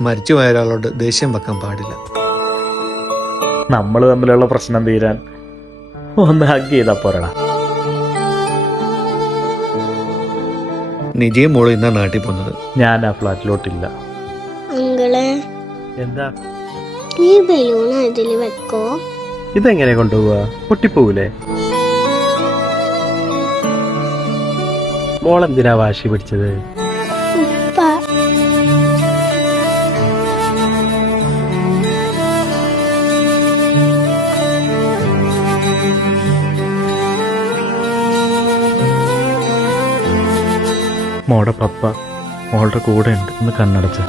മരിച്ചുപോയ ഒരാളോട് ദേഷ്യം വെക്കാൻ പാടില്ല. നമ്മൾ തമ്മിലുള്ള പ്രശ്നം തീരാൻ ഒന്ന് ഹഗ് ചെയ്താ പോരടാ. നിജയും മോളും ഇന്നാ നാട്ടിൽ പോകുന്നത്. ഞാൻ ആ ഫ്ലാറ്റിലോട്ടില്ല. അങ്കിളെ, എന്താ ഈ ബലൂൺ അതിൽ വെക്കോ? ഇതെങ്ങനെ കൊണ്ടുപോവാ? പൊട്ടിപ്പോവൂലേ? മോളെന്തിനാ വാശി പിടിച്ചത്? ഉപ്പ മോളുടെ പപ്പ മോളുടെ കൂടെ ഉണ്ട്. ഒന്ന് കണ്ണടച്ച.